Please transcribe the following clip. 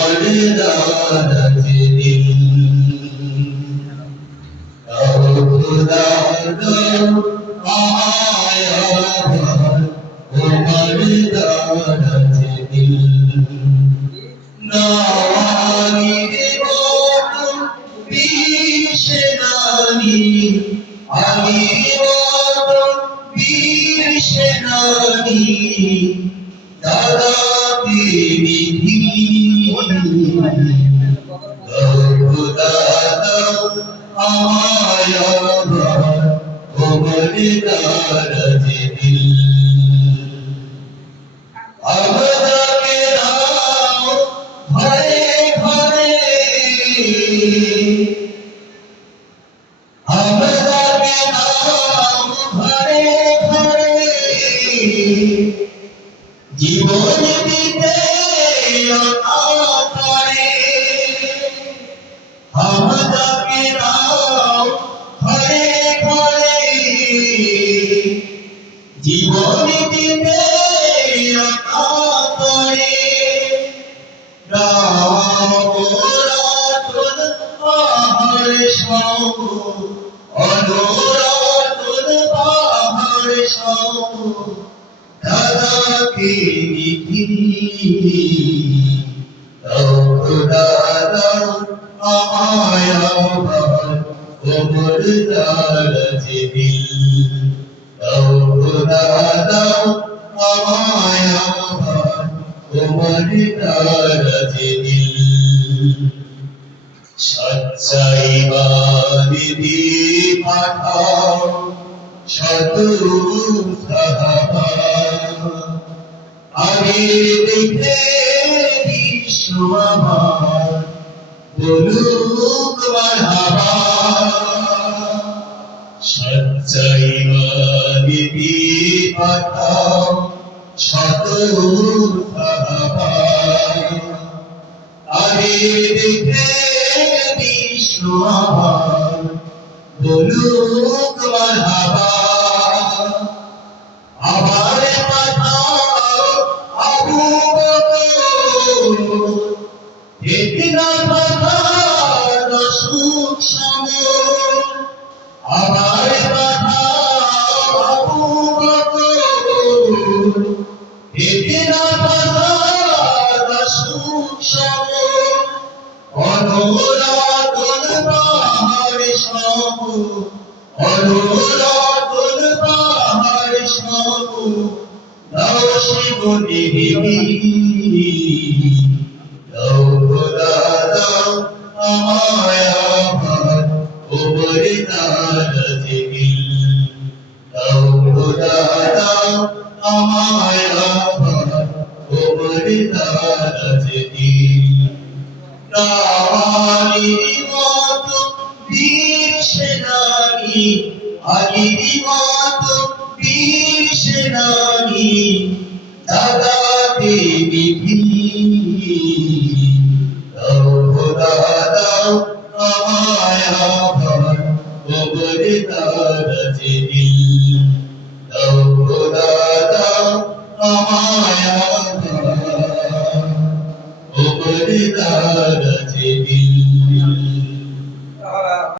मर्दारज दिल खुदा दो आया भर ओ मर्दारज दिल नारी मौत बीशनानी आली मौत बीशनानी दादा की विधि खुदा दो आया भर ओ मर्दारज दिल अब जाके आओ घरे घरे अब जाके आओ घरे घरे জীবন দিতে অনাথরে আমাদেরকে দাও ঘরে ঘরে জীবন দিতে অনাথরে রামরাতুল পাহাড় সম অনুরাতুল পাহাড় সম दादा की विधि खुदा दो आया भर ओ मर्दारज दिल खुदा दो आया भर ओ मर्दारज दिल सच्चाई वाली पाठाओ शत्रु साहबा आगे देखे विश्व আমার বলুক মারহাবা সচ্চাই মানবী পাঠাও শত সাহাবা আগে দেখে বিশ্ব আমার বলুক মারহাবা আবার পাঠাও আবু বকর ইতনা পাঠাও সুখ সমর আবার পাঠাও আবু বকর ইতনা পাঠাও সুখ সমর অনুরাতুল পাহাড় সম অনুরাতুল পাহাড় সম দাও শিবনি বিবি দাও খোদা দাও আমায় আমার ও মর্দারজ দিল দাও খোদা দাও আমায় আমার ও মর্দারজ দিল রামানির মতো বীর সেনানী আলীর মতো বীর সেনানী দাদা দেবী দাও খোদা দাও আমায় আমার ও মর্দারজ দিল দাও খোদা দাও আমায়